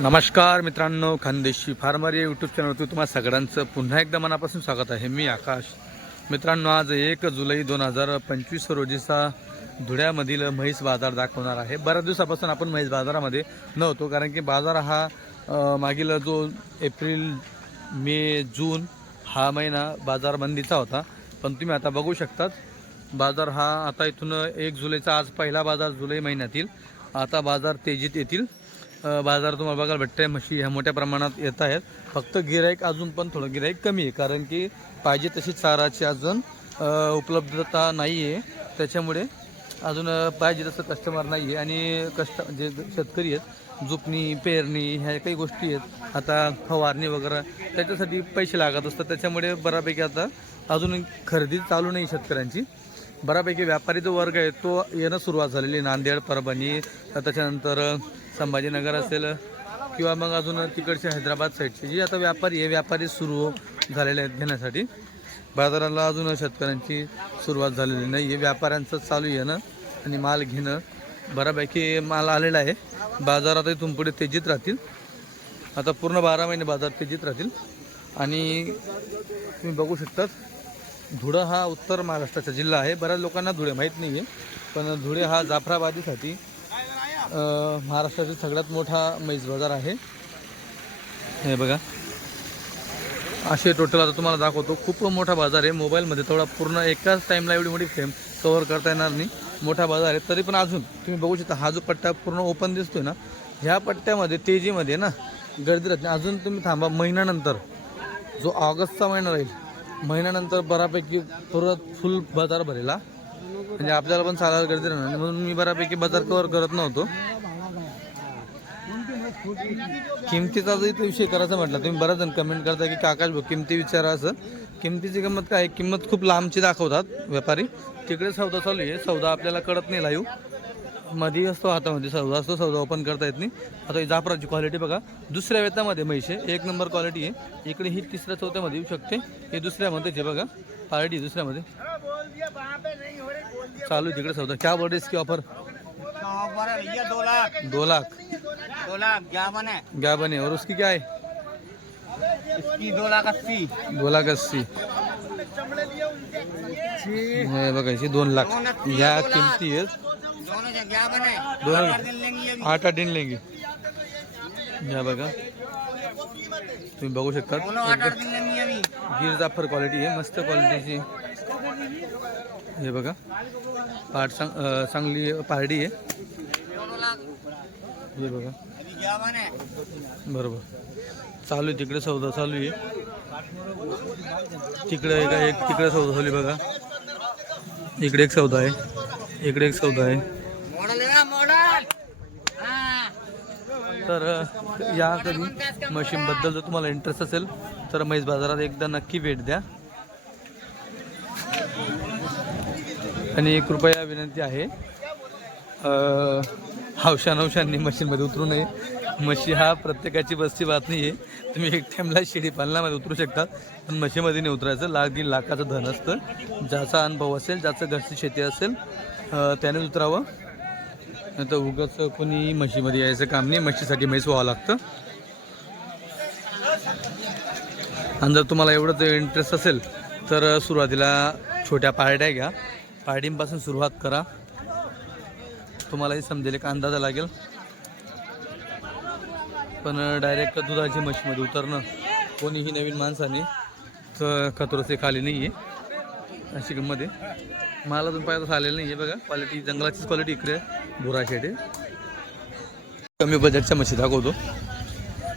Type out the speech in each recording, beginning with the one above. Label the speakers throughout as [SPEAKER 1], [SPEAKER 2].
[SPEAKER 1] नमस्कार मित्रांनो खानदेशी फार्मर या यूट्यूब चॅनलवरती तुम्हाला सगळ्यांचं पुन्हा एकदा मनापासून स्वागत आहे. मी आकाश. मित्रांनो आज एक जुलै दोन हजार पंचवीस रोजीचा धुळ्यामधील म्हैस बाजार दाखवणार आहे. बऱ्याच दिवसापासून आपण म्हैस बाजारामध्ये नव्हतो कारण की बाजार हा मागील जो एप्रिल मे जून हा महिना बाजार बंदीचा होता. पण तुम्ही आता बघू शकतात बाजार हा आता इथून एक जुलैचा आज पहिला बाजार जुलै महिन्यातील. आता बाजार तेजीत येतील. बाजार तुम्हाला बघायला भेटते म्हशी ह्या मोठ्या प्रमाणात येत आहेत. फक्त गिराईक अजून पण थोडं गिराईक कमी आहे कारण की पाहिजे तशी चाराची अजून उपलब्धता नाही आहे त्याच्यामुळे अजून पाहिजे तसं कस्टमर नाही आहे आणि कष्ट जे शेतकरी आहेत जुपणी पेरणी ह्या काही गोष्टी आहेत. आता फवारणी वगैरे त्याच्यासाठी पैसे लागत असतात. त्याच्यामुळे बऱ्यापैकी आता अजून खरेदी चालू नाही शेतकऱ्यांची. बऱ्यापैकी व्यापारी जो वर्ग आहे तो येणं सुरुवात झालेली आहे. नांदेड परभणी त्याच्यानंतर संभाजीनगर असेल किंवा मग अजून तिकडचे हैदराबाद साईडचे. जे आता व्यापारी आहे व्यापारी सुरू झालेले आहेत घेण्यासाठी. बाजाराला अजून शेतकऱ्यांची सुरुवात झालेली नाही. आहे व्यापाऱ्यांचं चालू येणं आणि माल घेणं बऱ्यापैकी माल आलेला आहे. बाजारात इथून पुढे तेजीत राहतील. आता पूर्ण बारा महिने बाजार तेजीत राहतील. आणि तुम्ही बघू शकतात धुळं हा उत्तर महाराष्ट्राचा जिल्हा आहे. बऱ्याच लोकांना धुळे माहीत नाही आहे पण धुळे हा जाफराबादीसाठी महाराष्ट्रातील सगळ्यात मोठा म्हैस बाजार आहे. हे बघा. असे टोटल आता तुम्हाला दाखवतो. खूप मोठा बाजार आहे. मोबाईलमध्ये थोडा पूर्ण एकाच टाईमला एवढी मोठी फ्रेम कव्हर करता येणार नाही. मोठा बाजार आहे. तरी पण अजून तुम्ही बघू शकता हा जो पट्टा पूर्ण ओपन दिसतोय ना ह्या पट्ट्यामध्ये तेजीमध्ये ना गर्दी राहते अजून तुम्ही थांबा महिन्यानंतर जो ऑगस्टचा महिना राहील महिन्यानंतर बऱ्यापैकी परत फुल बाजार भरेला. म्हणजे आपल्याला पण चालायला गर्दी राहणार म्हणून मी बऱ्यापैकी बाजार कव्हर करत नव्हतो. किमतीचा जरी विषय करायचा म्हटलं तुम्ही बऱ्याच जण कमेंट करता की काकाश भाऊ किमती विचारा असं. किमतीची किंमत काय आहे? किंमत खूप लांबची दाखवतात व्यापारी. तिकडे सौदा चालू आहे. सौदा आपल्याला कळत नाही लाईव्ह मध्ये असतो हातामध्ये सौदा असतो सौदा ओपन करता येत नाही. आता ही जाफराची क्वालिटी बघा. दुसऱ्या वेतामध्ये म्हैस एक नंबर क्वालिटी आहे. इकडे ही तिसऱ्या चौथ्यामध्ये येऊ शकते. हे दुसऱ्यामध्येच आहे बघा क्वालिटी दुसऱ्यामध्ये चालू तिकडे सौदा. क्या बोल इसकी ऑफर
[SPEAKER 2] ऑफर है भैया दो लाख।
[SPEAKER 1] दो लाख.
[SPEAKER 2] दो लाख क्या बने?
[SPEAKER 1] और उसकी क्या है?
[SPEAKER 2] इसकी दो लाख अस्सी।
[SPEAKER 1] दो लाख अस्सी. हे बघा दोन लाख. या किमती आहेत.
[SPEAKER 2] दोनों
[SPEAKER 1] आठ आठ दिन लेंगे। या बघा। तुम्ही बघू शकता गिर जाफर क्वालिटी आहे मस्त क्वालिटीची हे बघा. पाट चांग चांगली पारडी आहे. हे बघा. बरोबर. चालू आहे तिकडे सौदा चालू आहे. तिकडे एक एक तिकडे सौदा आहे बघा. इकडे एक सौदा आहे. इकडे एक सौदा आहे
[SPEAKER 2] मॉडल है ना मॉडल हाँ
[SPEAKER 1] तर या कधी मशीनबद्दल जर तुम्हाला इंटरेस्ट असेल तर म्हैस बाजारात एकदा नक्की भेट द्या. आणि कृपया विनंती आहे अ, नवशांनी मशीनमध्ये उतरू नये. म्हशी हा प्रत्येकाची बसची बात नाही आहे तुम्ही एक टाईमला शेळी पालनामध्ये उतरू शकता पण म्हशीमध्ये नाही उतरायचं. लाख दीड लाखाचं धन असतं. ज्याचा अनुभव असेल ज्याचं घरची शेती असेल त्याने त्यानेच उतरावं. नाही तर उगाच कोणी म्हशीमध्ये यायचं काम नाही म्हशीसाठी म्हैस व्हावं लागतं. आणि जर तुम्हाला एवढंच इंटरेस्ट असेल तर सुरुवातीला छोट्या पारड्या घ्या. पारडींपासून सुरुवात करा. तुम्हालाही समजेल एक अंदाजा लागेल. पण डायरेक्ट दुधाची म्हशीमध्ये उतरणं कोणीही नवीन माणसाने तर खतरोसे खाली नाही आहे अशी गंमत आहे. मला अजून पाहिजे आलेलं नाही आहे बघा. क्वालिटी जंगलाचीच क्वालिटी इकडे बुरा शेड आहे. कमी बजेटच्या मच्छी दाखवतो.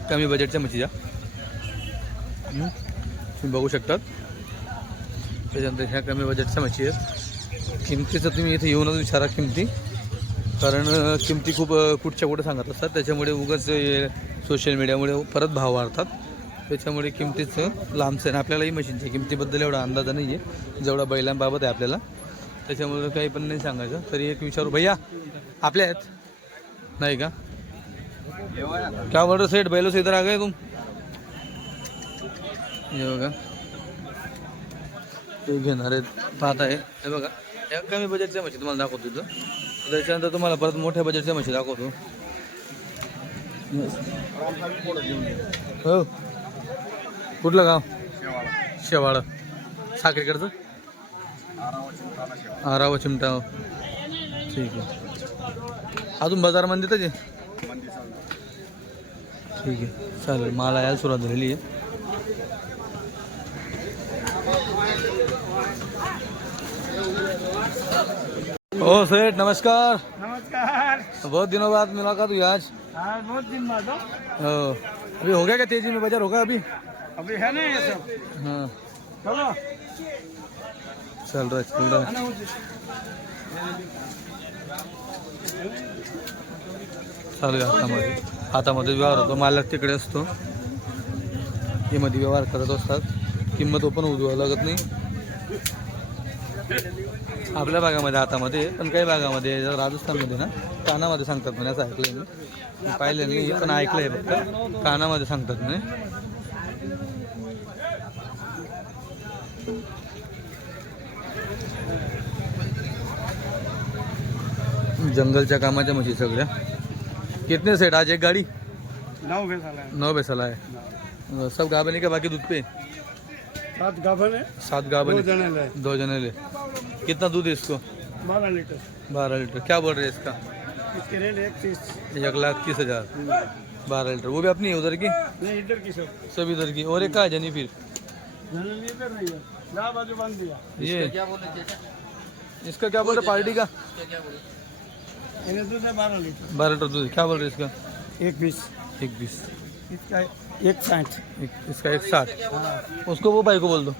[SPEAKER 1] कमी बजेटच्या मच्छी द्या. तुम्ही बघू शकतात. त्याच्यानंतर ह्या कमी बजेटच्या मच्छी आहेत. किमतीचं तुम्ही इथे येऊनच विचारा किमती. कारण किमती खूप कुठच्या कुठं सांगत असतात. त्याच्यामुळे उगाच सोशल मीडियामुळे परत भाव वाढतात. त्याच्यामुळे किमतीचं लांबचं आहे. आणि आपल्यालाही मशीनच्या किमतीबद्दल एवढा अंदाजा नाही आहे जेवढा बैलांबाबत आहे आपल्याला. त्याच्यामुळे काही पण नाही सांगायचं. तरी एक विचारू. भैया आपल्या आहेत? नाही का? क्या बोल रहे हो, सेठ? बैलो से इधर आ गए तुम? हे बघा. ते घेणार आहेत पाहत आहे. हे बघा. या कमी बजेटच्या म्हशी तुम्हाला दाखवतो इथं. त्याच्यानंतर तुम्हाला परत मोठ्या बजेटच्या म्हशी दाखवतो. हो. कुठलं गाव? शेवाळं. साखरेकडचं? आरावा चिमटा ठीक आहे. अजून बाजारमध्ये देतं ते ठीक आहे. चालेल मला यायला सुरुवात झालेली आहे. ओ सेठ नमस्कार.
[SPEAKER 3] नमस्कार.
[SPEAKER 1] बहुत दिनों बाद मुलाकात हुई आज.
[SPEAKER 3] बहुत दिन बाद हो।
[SPEAKER 1] अभी हो गया क्या तेज़ी में बाज़ार? होगा अभी?
[SPEAKER 3] अभी है ना ये सब.
[SPEAKER 1] हाँ.
[SPEAKER 3] चलो.
[SPEAKER 1] चल रहा चल रहा चालू आहे हातामध्ये हातामध्ये व्यवहार होतो. मालक तिकडे असतो. हे मध्ये व्यवहार करत असतात. किंमत ओपन होऊ लागत नाही. आपल्या भागामध्ये हातामध्ये पण काही भागामध्ये राजस्थानमध्ये ना कानामध्ये सांगतात म्हणे असं ऐकलंय मी. पाहिलं नाही पण ऐकलंय फक्त. कानामध्ये सांगतात म्हणे. जंगलच्या कामाच्या म्हशी सगळ्या कितने सेट आज एक गाड़ी?
[SPEAKER 3] नौ भैंस वाला है
[SPEAKER 1] नौ पैसा है सब गाभे नहीं क्या बाकी दूध पे?
[SPEAKER 3] सात गाभन है
[SPEAKER 1] सात गाभे
[SPEAKER 3] दो जने ले
[SPEAKER 1] दो जने ले कितना दूध है इसको?
[SPEAKER 3] बारह लीटर.
[SPEAKER 1] बारह लीटर. क्या बोल रहे हैं इसका?
[SPEAKER 3] इसके रेट एक तीस.
[SPEAKER 1] एक लाख तीस हज़ार. बारह लीटर. वो भी अपनी है उधर की?
[SPEAKER 3] नहीं इधर की सब.
[SPEAKER 1] सब इधर की. और एक कहा है जनी फिर?
[SPEAKER 3] है.
[SPEAKER 1] ये
[SPEAKER 2] क्या बोल
[SPEAKER 1] इसका क्या बोल रहे पार्टी का?
[SPEAKER 2] क्या बोले
[SPEAKER 3] दूध है बारह लीटर।
[SPEAKER 1] बारह लीटर दूध क्या बोल रहे इसका?
[SPEAKER 3] एक बीस।
[SPEAKER 1] एक बीस।
[SPEAKER 3] इसका एक साठ।
[SPEAKER 1] इसका एक साठ। उसको वो भाई को बोल दो।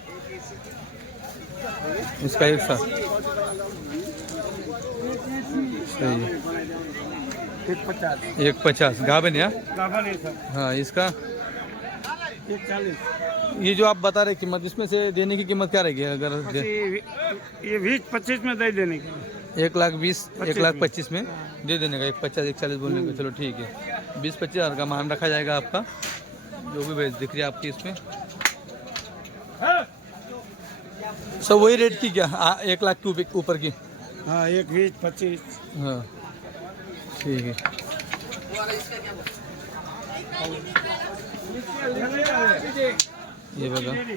[SPEAKER 1] इसका एक साठ। सही है।
[SPEAKER 3] एक पचास।
[SPEAKER 1] एक पचास। गाभिन है? हाँ?
[SPEAKER 3] है
[SPEAKER 1] इसका?
[SPEAKER 3] एक चालीस।
[SPEAKER 1] ये जो आप बता रहे कीमत इसमें से देने की कीमत क्या रहेगी अगर
[SPEAKER 3] ये बीस पच्चीस में दे देने के।
[SPEAKER 1] एक लाख बीस एक लाख पच्चीस में दे देने का एक पचास एक चालीस बोलने का चलो ठीक है। बीस पच्चीस हज़ार का मान रखा जाएगा आपका। जो भी भेज दिख रही है आपकी इसमें। सर वही रेट की क्या? आ, एक लाख के ऊपर- की।
[SPEAKER 3] हाँ एक बीस पच्चीस।
[SPEAKER 1] हाँ। ठीक है। ये
[SPEAKER 3] है?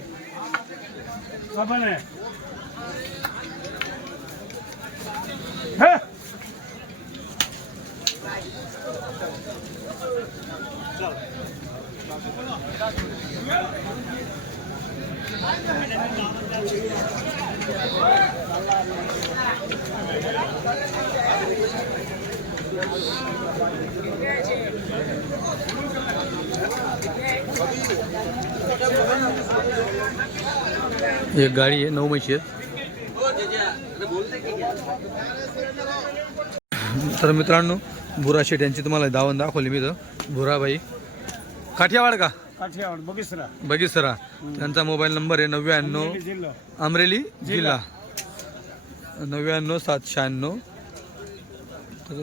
[SPEAKER 1] एक गाडी आहे नऊ म्हशी आहेत. तर मित्रांनो बुरा शेट यांची तुम्हाला दावण दाखवली मी इथं. बुराबाई काठियावाड का?
[SPEAKER 3] काठियावाड़ बगिसरा.
[SPEAKER 1] बगीसरा. त्यांचा मोबाईल नंबर आहे नव्याण्णव अमरेली जिल्हा. नव्याण्णव सात शहाण्णव. तर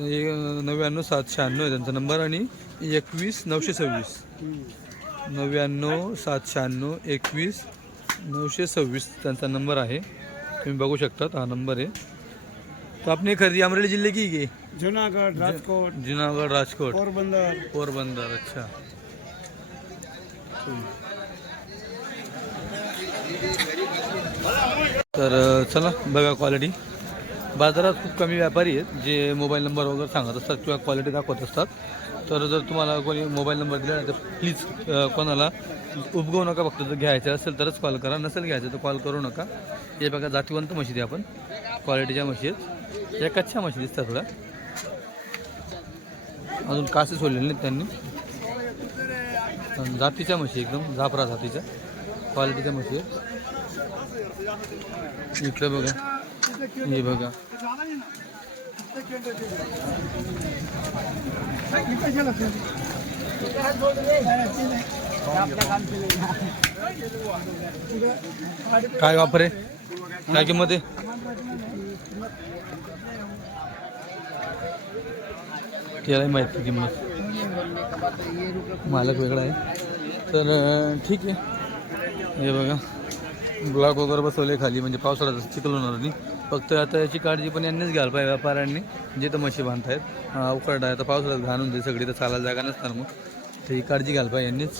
[SPEAKER 1] नव्याण्णव सात शहाण्णव आहे त्यांचा नंबर आणि एकवीस नऊशे सव्वीस. नव्याण्णव सात शहाण्णव एकवीस नऊशे सव्वीस त्यांचा नंबर आहे. तुम्ही बघू शकतात हा नंबर आहे. तो आपने खरीदी अमरेली जिले की है
[SPEAKER 3] जूनागढ़ राजकोट।
[SPEAKER 1] जुनागढ़ राजकोट।
[SPEAKER 3] पोरबंदर।
[SPEAKER 1] पोरबंदर अच्छा। तर चला बघा क्वालिटी बाजारात खूप कमी व्यापारी आहेत जे मोबाईल नंबर वगैरे सांगत असतात किंवा क्वालिटी दाखवत असतात. तर जर तुम्हाला कोणी मोबाईल नंबर दिला तर प्लीज कोणाला उपगवू नका फक्त जर घ्यायचं असेल तरच कॉल करा. नसेल घ्यायचं तर कॉल करू नका. हे बघा जातीवंत म्हशी द्या आपण. क्वालिटीच्या म्हशी आहेत या कच्च्या म्हशी दिसतात थोड्या अजून कासे सोडलेले नाहीत त्यांनी. जातीच्या म्हशी एकदम जाफरा जातीच्या. क्वालिटीच्या म्हशी आहेत इकडे बघा. हे बघा काय वापर आहे? काय किंमत आहे? त्याला माहिती किंमत. मालक वेगळा आहे. तर ठीक आहे. हे बघा. ब्लॉक वगैरे बसवले खाली म्हणजे पावसाळ्यात चिखल होणार नाही. फक्त आता याची काळजी पण यांनीच घ्यायला पाहिजे. व्यापाऱ्यांनी जे तर म्हशी बांधतायत उकरडा आहे तर पावसाळ्यात घालून दे सगळी तर चालायला जागा नसणार मग. तर ही काळजी घ्यायला पाहिजे यांनीच.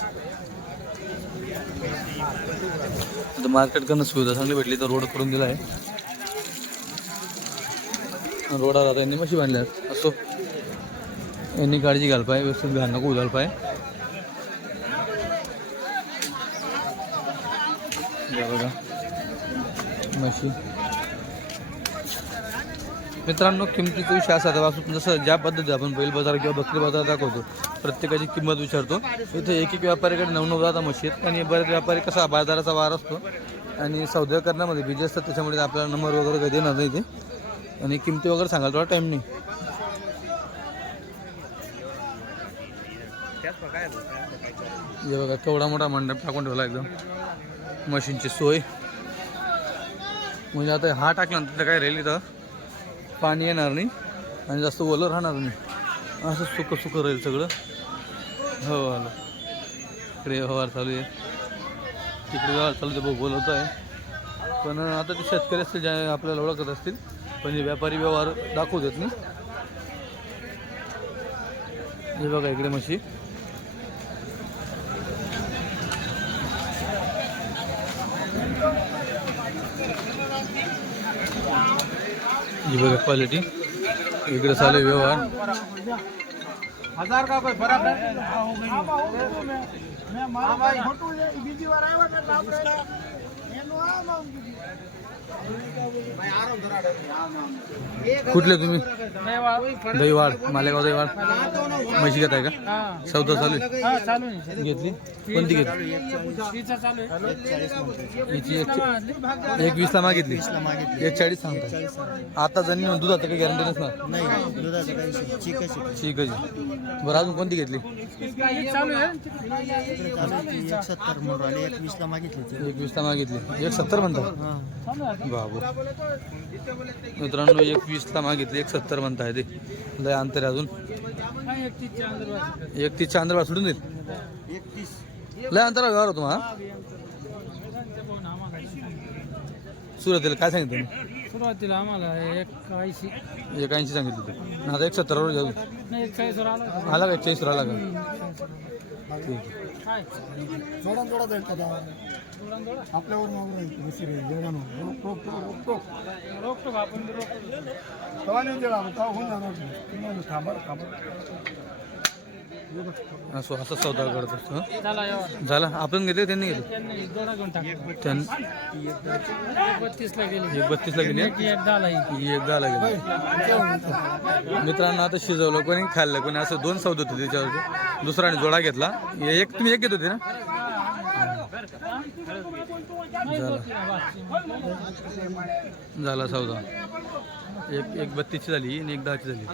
[SPEAKER 1] आता मार्केटकडनं सुविधा चांगली भेटली तर रोड करून दिला आहे रोडावर आता यांनी मशी बांधल्या असो. यांनी काळजी घ्यायला पाहिजे व्यवस्थित घाल नको उदायला पाहिजे. हे बघा. म्हशी मित्रांनो किमतीचा विषय असा जसं ज्या पद्धतीत आपण बैल बाजार किंवा बकरी बाजार दाखवतो प्रत्येकाची किंमत विचारतो. इथे एक एक व्यापाऱ्याकडे नऊ नऊ जाता म्हशी आहेत. आणि बरेच व्यापारी कसा बाजाराचा वार असतो. आणि सौदा करण्यामध्ये बिझी असतात त्याच्यामुळे आपल्याला नंबर वगैरे काही देणार नाही ते. आणि किमती वगैरे सांगायला थोडा टाईम नाही. हे बघा केवढा मोठा मंडप टाकून ठेवला एकदम. मशीनची सोय. म्हणजे आता हा टाकल्यानंतर काय राहील इथं? पाणी येणार नाही. आणि जास्त ओलं राहणार नाही. असं सुकं सुकं राहील सगळं. हो, हो आलो इकडे व्यवहार चालू आहे. तिकडे व्यवहार चालू आहे बोलवत आहे. पण आता ते शेतकरी असतील ज्या आपल्याला ओळखत असतील पण हे व्यापारी व्यवहार दाखवू देत नाही. हे बघा इकडे म्हशी. ही बघा क्वालिटी. इकडे चालू व्यवहार.
[SPEAKER 3] હજાર કા કોઈ ફરક મેં મારા ભાઈ મોટું બીજી વાર આવ્યા એટલે આપણે એનું આ નામ કીધું.
[SPEAKER 1] कुठले तुम्ही? दहीवाड मालेगाव दहीवाड. म्हशी घेत आहे का? सौदा चालू आहे? घेतली? कोणती घेतली? हिची एक एक वीसला मागितली. एक चाळीस सांगता. आता जणी दुधाचं काही गॅरंटी नसणार? ठीक आहे. बरं अजून कोणती घेतली?
[SPEAKER 4] एक एक वीसला मागितली
[SPEAKER 1] एक वीसला मागितली. एक सत्तर म्हणता बाबू. मित्रांनो एक वीसला मागितली एक सत्तर म्हणताय ते. लय अंतर आहे अजून. एक तीसच्या अंतरावर सोडून देईल. लय अंतरावर व्यवहार होतो हा? सुरतीला काय सांगितलं?
[SPEAKER 3] सुरुवातीला आम्हाला एक ऐंशी
[SPEAKER 1] एक ऐंशी सांगितलं ते आता एक सत्तरवर
[SPEAKER 3] चाळीसवर आला.
[SPEAKER 1] का? चाळीसवर आला का?
[SPEAKER 4] जोडा जोडा जाईल का आपल्यावर मागून राहील दुसरी जेवण
[SPEAKER 3] रोखतो का आपण बी रोखतो
[SPEAKER 4] तेव्हा नाही दिला तेव्हा होऊन जाणार थांबा थांबा
[SPEAKER 1] असं असं सौदा करत असतो?
[SPEAKER 3] झाला
[SPEAKER 1] आपण घेतले त्यांनी घेतले? एक बत्तीसला गेली?
[SPEAKER 3] एक दहाला
[SPEAKER 1] ही दहाला गेली. मित्रांनो आता शिजवलं कोणी खाल्लं कोणी असं दोन सौद होते त्याच्यावरती. दुसऱ्याने जोडा घेतला. हे एक तुम्ही एक घेत होते ना? झाला. सौदा. एक एक बत्तीसची झाली आणि एक दहाची झाली.